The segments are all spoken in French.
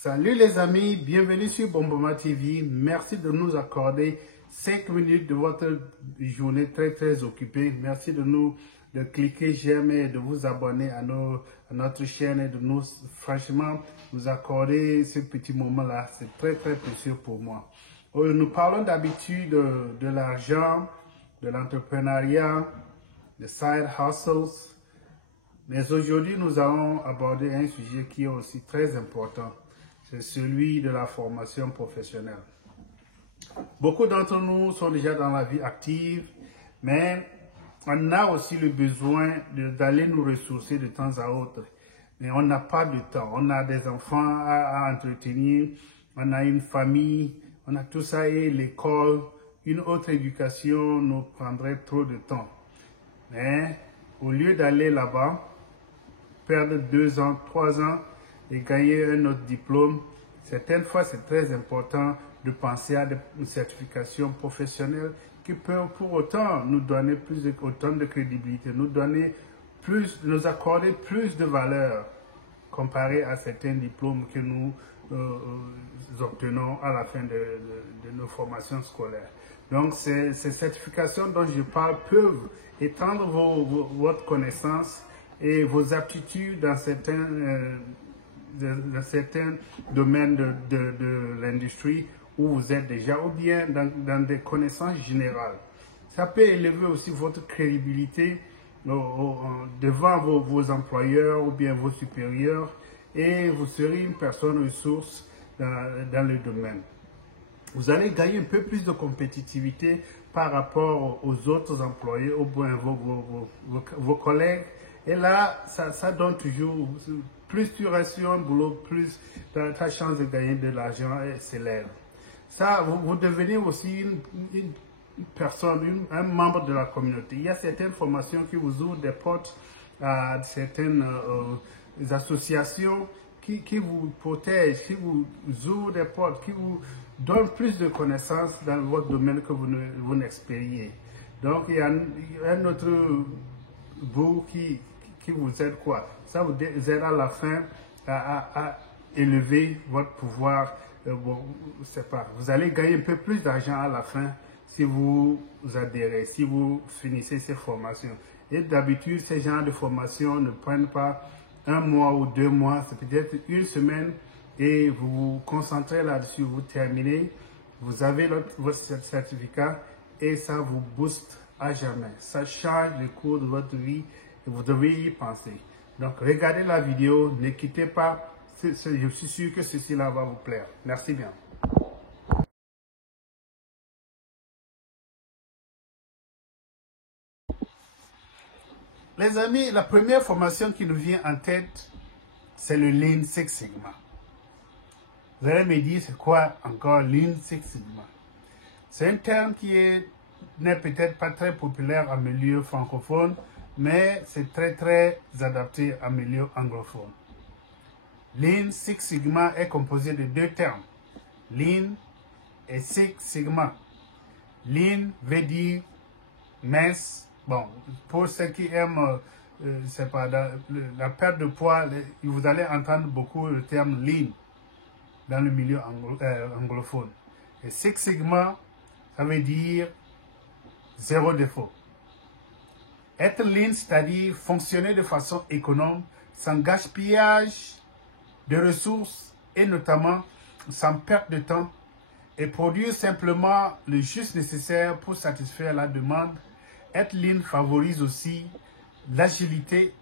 Salut les amis, bienvenue sur Bomboma TV. Merci de nous accorder 5 minutes de votre journée très occupée. Merci de cliquer j'aime et de vous abonner à notre chaîne et de franchement, nous accorder ce petit moment-là. C'est très précieux pour moi. Nous parlons d'habitude de l'argent, de l'entrepreneuriat, de side hustles. Mais aujourd'hui, nous allons aborder un sujet qui est aussi très important. C'est celui de la formation professionnelle. Beaucoup d'entre nous sont déjà dans la vie active, mais on a aussi le besoin d'aller nous ressourcer de temps à autre. Mais on n'a pas de temps. On a des enfants à entretenir, on a une famille, on a tout ça et l'école, une autre éducation nous prendrait trop de temps. Mais au lieu d'aller là-bas, perdre 2 ans, 3 ans et gagner un autre diplôme, certaines fois c'est très important de penser à des certifications professionnelles qui peuvent pour autant nous donner autant de crédibilité, nous accorder plus de valeur comparé à certains diplômes que nous obtenons à la fin de nos formations scolaires. Donc ces certifications dont je parle peuvent étendre votre connaissance et vos aptitudes dans certains domaines de l'industrie où vous êtes déjà, ou bien dans des connaissances générales. Ça peut élever aussi votre crédibilité devant vos employeurs ou bien vos supérieurs, et vous serez une personne ressource dans le domaine. Vous allez gagner un peu plus de compétitivité par rapport aux autres employés, ou bien vos collègues. Et là, ça donne toujours, plus tu restes sur un boulot, plus ta chance de gagner de l'argent s'élève. Ça, vous devenez aussi une personne, un membre de la communauté. Il y a certaines formations qui vous ouvrent des portes à certaines associations qui vous protègent, qui vous ouvrent des portes, qui vous donnent plus de connaissances dans votre domaine que vous n'expériez. Donc, il y a un autre bout qui vous aide quoi? Ça vous aide à la fin à élever votre pouvoir. Vous allez gagner un peu plus d'argent à la fin si vous adhérez, si vous finissez ces formations. Et d'habitude, ces genres de formations ne prennent pas 1 mois ou 2 mois, c'est peut-être 1 semaine et vous vous concentrez là-dessus, vous terminez, vous avez votre certificat et ça vous booste à jamais. Ça change le cours de votre vie et vous devez y penser. Donc, regardez la vidéo, ne quittez pas, je suis sûr que ceci-là va vous plaire. Merci bien. Les amis, la première formation qui nous vient en tête, c'est le Lean Six Sigma. Vous allez me dire, c'est quoi encore Lean Six Sigma? C'est un terme qui n'est peut-être pas très populaire en milieu francophone, mais c'est très adapté en milieu anglophone. Lean Six Sigma est composé de 2 termes, Lean et Six Sigma. Lean veut dire mince. Bon, pour ceux qui aiment la perte de poids, vous allez entendre beaucoup le terme lean dans le milieu anglophone. Et Six Sigma, ça veut dire 0 défaut. Être lean, c'est-à-dire fonctionner de façon économe, sans gaspillage de ressources et notamment sans perte de temps, et produire simplement le juste nécessaire pour satisfaire la demande. Être lean favorise aussi l'agilité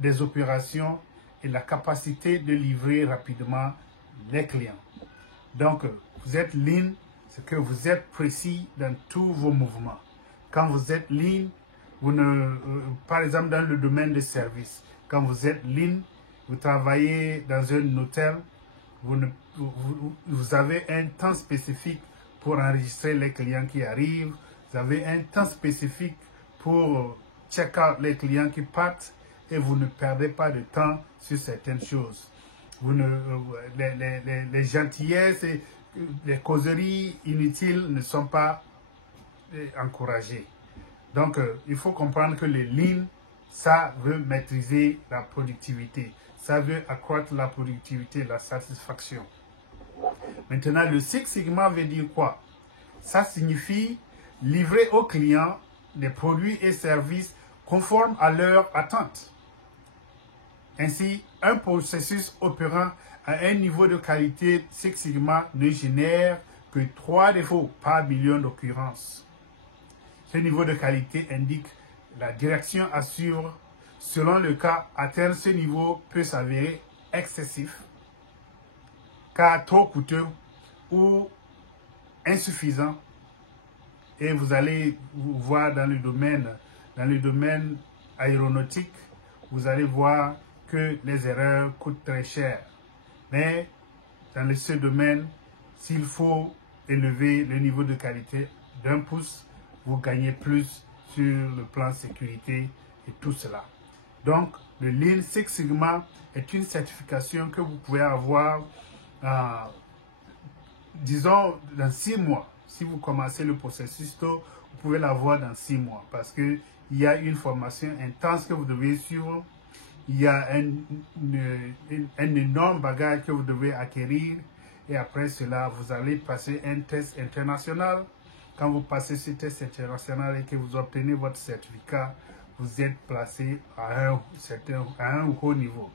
des opérations et la capacité de livrer rapidement les clients. Donc, vous êtes lean, c'est que vous êtes précis dans tous vos mouvements. Quand vous êtes lean, par exemple dans le domaine des services, quand vous êtes lean, vous travaillez dans un hôtel, vous avez un temps spécifique pour enregistrer les clients qui arrivent, vous avez un temps spécifique pour check out les clients qui partent et vous ne perdez pas de temps sur certaines choses. Les gentillesses et les causeries inutiles ne sont pas encouragées. Donc, il faut comprendre que le lean, ça veut maîtriser la productivité. Ça veut accroître la productivité, la satisfaction. Maintenant, le Six Sigma veut dire quoi? Ça signifie livrer aux clients des produits et services conformes à leurs attentes. Ainsi, un processus opérant à un niveau de qualité Six Sigma ne génère que 3 défauts par million d'occurrences. Ce niveau de qualité indique la direction à suivre. Selon le cas, atteindre ce niveau peut s'avérer excessif, car trop coûteux ou insuffisant. Et vous allez voir dans le domaine aéronautique, vous allez voir que les erreurs coûtent très cher. Mais dans ce domaine, s'il faut élever le niveau de qualité d'1 pouce, vous gagnez plus sur le plan sécurité et tout cela. Donc, le Lean Six Sigma est une certification que vous pouvez avoir, disons, dans 6 mois. Si vous commencez le processus tôt, vous pouvez l'avoir dans 6 mois parce qu'il y a une formation intense que vous devez suivre. Il y a un énorme bagage que vous devez acquérir et après cela, vous allez passer un test international. Quand vous passez ce test international et que vous obtenez votre certificat, vous êtes placé à un haut niveau.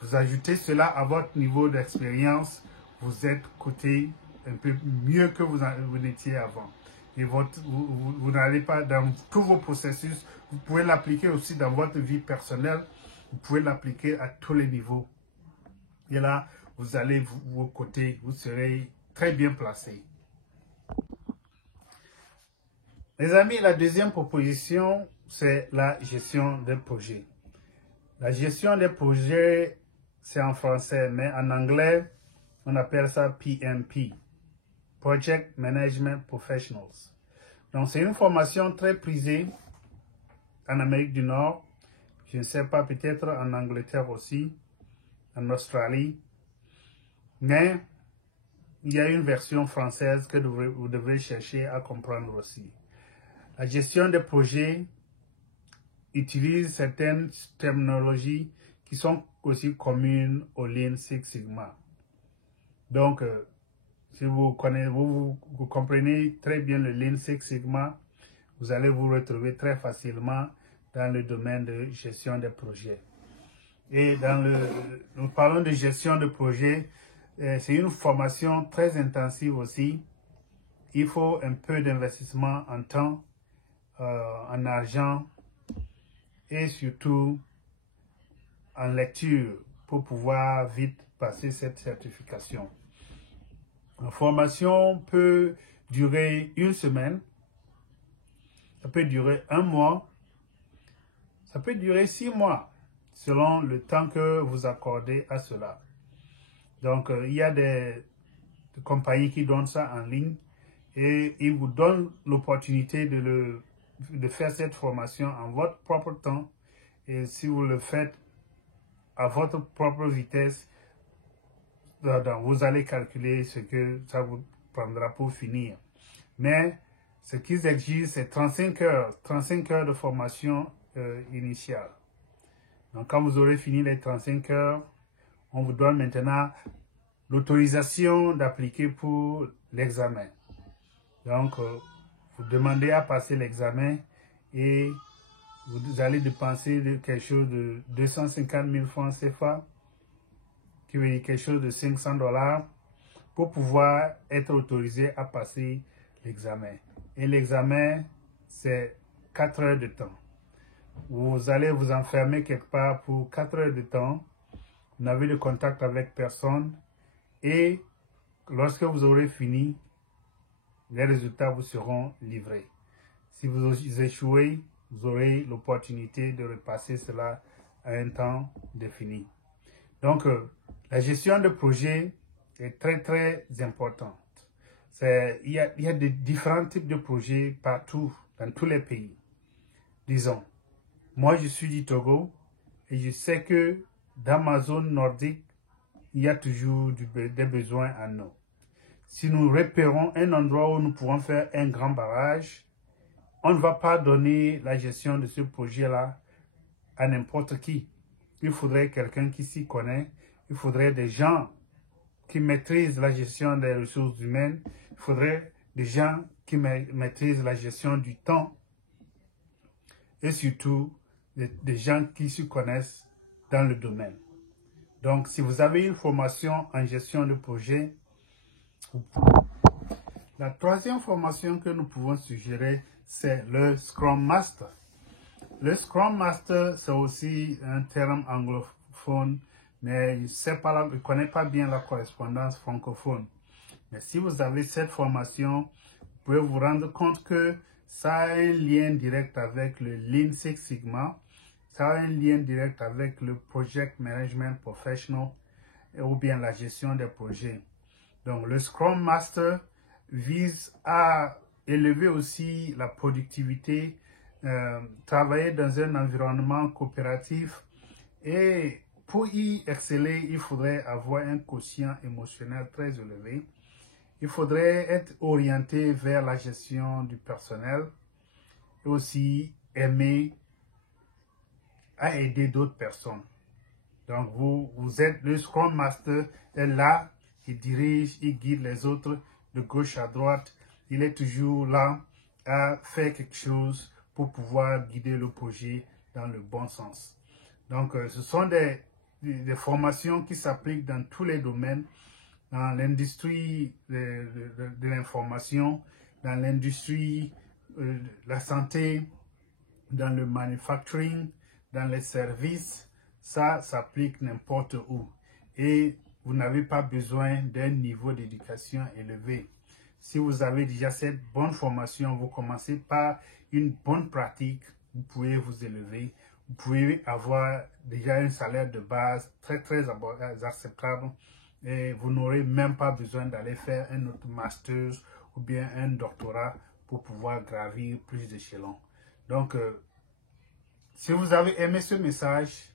Vous ajoutez cela à votre niveau d'expérience, vous êtes coté un peu mieux que vous n'étiez avant. Et vous n'allez pas dans tous vos processus, vous pouvez l'appliquer aussi dans votre vie personnelle, vous pouvez l'appliquer à tous les niveaux. Et là, vous allez vous coter, vous serez très bien placé. Les amis, la deuxième proposition, c'est la gestion des projets. La gestion des projets, c'est en français, mais en anglais, on appelle ça PMP, Project Management Professionals. Donc, c'est une formation très prisée en Amérique du Nord. Je ne sais pas, peut-être en Angleterre aussi, en Australie. Mais il y a une version française que vous devrez chercher à comprendre aussi. La gestion des projets utilise certaines terminologies qui sont aussi communes au Lean Six Sigma. Donc, si vous comprenez très bien le Lean Six Sigma, vous allez vous retrouver très facilement dans le domaine de gestion des projets. Et nous parlons de gestion de projet, c'est une formation très intensive aussi. Il faut un peu d'investissement en temps, en argent et surtout en lecture pour pouvoir vite passer cette certification. La formation peut durer 1 semaine, ça peut durer 1 mois, ça peut durer 6 mois, selon le temps que vous accordez à cela. Donc, il y a des compagnies qui donnent ça en ligne et ils vous donnent l'opportunité de faire cette formation en votre propre temps. Et si vous le faites à votre propre vitesse, vous allez calculer ce que ça vous prendra pour finir. Mais ce qu'ils exigent, c'est 35 heures de formation initiale. Donc, quand vous aurez fini les 35 heures, on vous donne maintenant l'autorisation d'appliquer pour l'examen. Donc, vous demandez à passer l'examen et vous allez dépenser quelque chose de 250 000 francs CFA, qui veut dire quelque chose de 500 $, pour pouvoir être autorisé à passer l'examen. Et l'examen, c'est 4 heures de temps. Vous allez vous enfermer quelque part pour 4 heures de temps. Vous n'avez de contact avec personne. Et lorsque vous aurez fini, les résultats vous seront livrés. Si vous échouez, vous aurez l'opportunité de repasser cela à un temps défini. Donc, la gestion de projet est très, très importante. Il y a de différents types de projets partout, dans tous les pays. Disons, moi je suis du Togo et je sais que dans ma zone nordique, il y a toujours des besoins en eau. Si nous repérons un endroit où nous pouvons faire un grand barrage, on ne va pas donner la gestion de ce projet-là à n'importe qui. Il faudrait quelqu'un qui s'y connaît, il faudrait des gens qui maîtrisent la gestion des ressources humaines. Il faudrait des gens qui maîtrisent la gestion du temps et surtout des gens qui se connaissent dans le domaine. Donc, si vous avez une formation en gestion de projet, la troisième formation que nous pouvons suggérer, c'est le Scrum Master. Le Scrum Master, c'est aussi un terme anglophone, mais je ne connais pas bien la correspondance francophone. Mais si vous avez cette formation, vous pouvez vous rendre compte que ça a un lien direct avec le Lean Six Sigma, ça a un lien direct avec le Project Management Professional ou bien la gestion des projets. Donc, le Scrum Master vise à élever aussi la productivité, travailler dans un environnement coopératif et pour y exceller, il faudrait avoir un quotient émotionnel très élevé. Il faudrait être orienté vers la gestion du personnel et aussi aimer à aider d'autres personnes. Donc, vous êtes le Scrum Master, est là, il dirige, il guide les autres de gauche à droite. Il est toujours là à faire quelque chose pour pouvoir guider le projet dans le bon sens. Donc, ce sont des formations qui s'appliquent dans tous les domaines, dans l'industrie de l'information, dans l'industrie de la santé, dans le manufacturing, dans les services. Ça s'applique n'importe où. Et vous n'avez pas besoin d'un niveau d'éducation élevé. Si vous avez déjà cette bonne formation, vous commencez par une bonne pratique, vous pouvez vous élever. Vous pouvez avoir déjà un salaire de base très acceptable et vous n'aurez même pas besoin d'aller faire un autre master ou bien un doctorat pour pouvoir gravir plus d'échelons. Donc, si vous avez aimé ce message,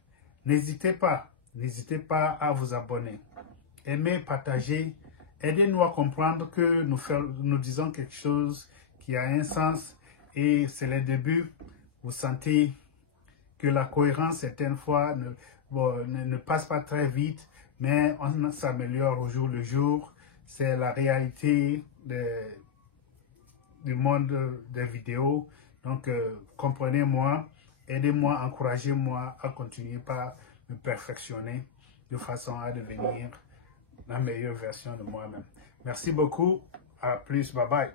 n'hésitez pas à vous abonner. Aimez, partagez, aidez-nous à comprendre que nous disons quelque chose qui a un sens et c'est le début. Vous sentez que la cohérence, certaines fois, ne passe pas très vite, mais on s'améliore au jour le jour. C'est la réalité du monde des vidéos. Donc, comprenez-moi, aidez-moi, encouragez-moi à continuer par me perfectionner de façon à devenir la meilleure version de moi-même. Merci beaucoup. À plus. Bye bye.